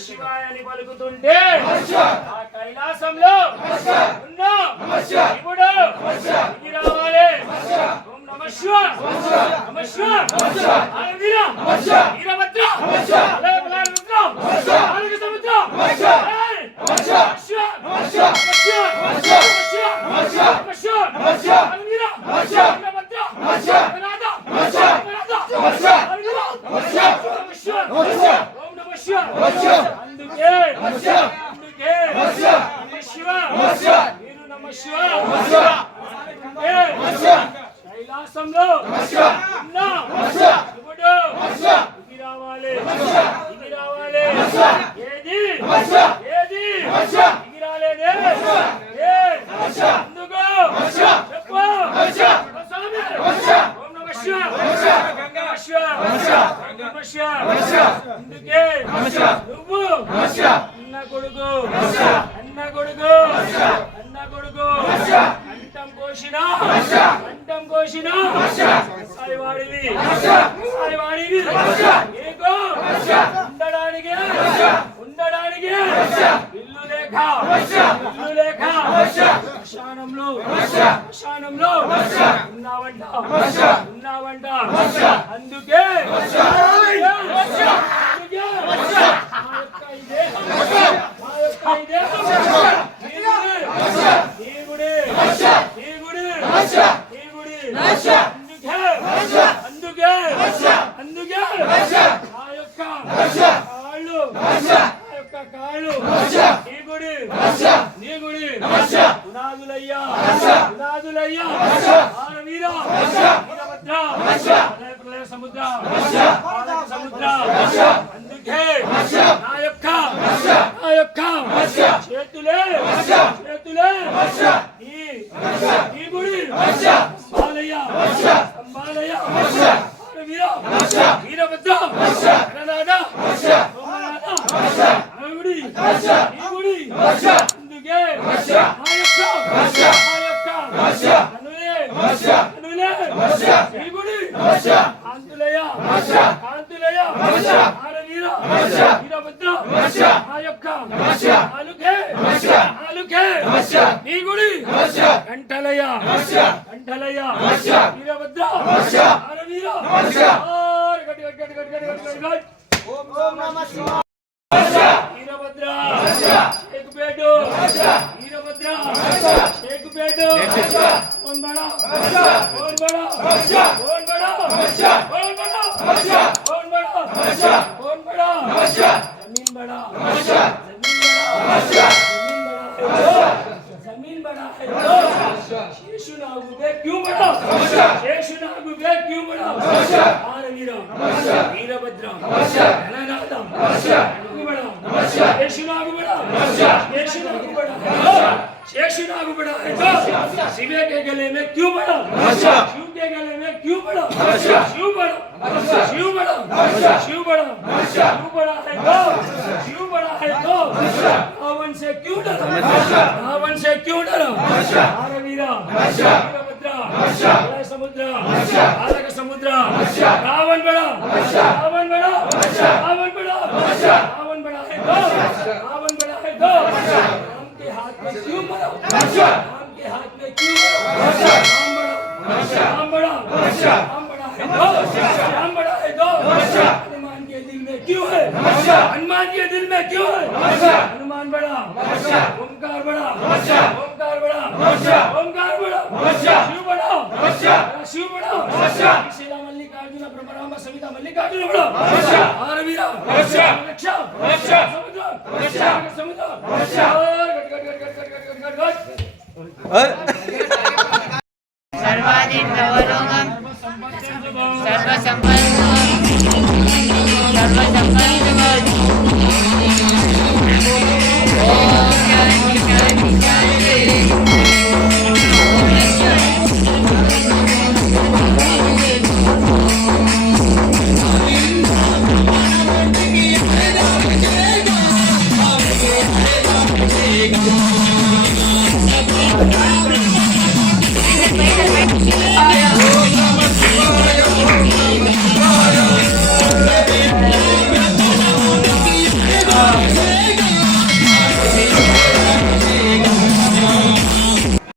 శివాయ అని పలుకుతుంటే ఆ కైలాసంలో ఉన్న శివుడు దిగి రావాలి. ఓం నమ శివ నమ శివ వీరభద్ర సముద్ర కైలాసంలో శివుడు దిగి రావాలి. ఏది దిగి రాలేదే ఎందుకు చెప్పు. ఓం నమ శివ అందుకే నువ్వు అన్న కొడుకు అంటం కోసిన సాయివాడివి నీకు ఉండడానికి ఇల్లు లేక శ్మశానంలో ఉన్నావంట. అందుకే అందుకే ఆ యొక్క కాళ్ళు నీ గుడి పునాదులయ్యా వీరభద్ర ప్రళయ సముద్ర. అందుకే నా యొక్క చేతులే ఈ గుడి స్తంభాలయ్య వీరభద్ర అందుకే కాంతులయ్య వీరభద్ర నీ గుడి కంఠలయ్య వీరభద్ర शेखपेट जमीन बड़ा है क्यों बड़ा वीरभद्र शेषनाग बड़ा है शिव के गले में क्यों बड़ा शिव के गले में क्यों बड़ा शिव बड़ा है तो रावण से क्यों डरा वीरभद्र समुद्र समुद्र रावण बड़ा है तो के हाथ में क्यों बड़ा राम बड़ा है तो हनुमान के दिल में क्यों है हनुमान बड़ा ओमकार बड़ा शिव बड़ा शिला मल्लिकार्जुन ब्रह्मराम सविता मल्लिकार्जुन बड़ा वीरा समुद्र सर्वाधिक नवलोकम सर्वसंपन्न जय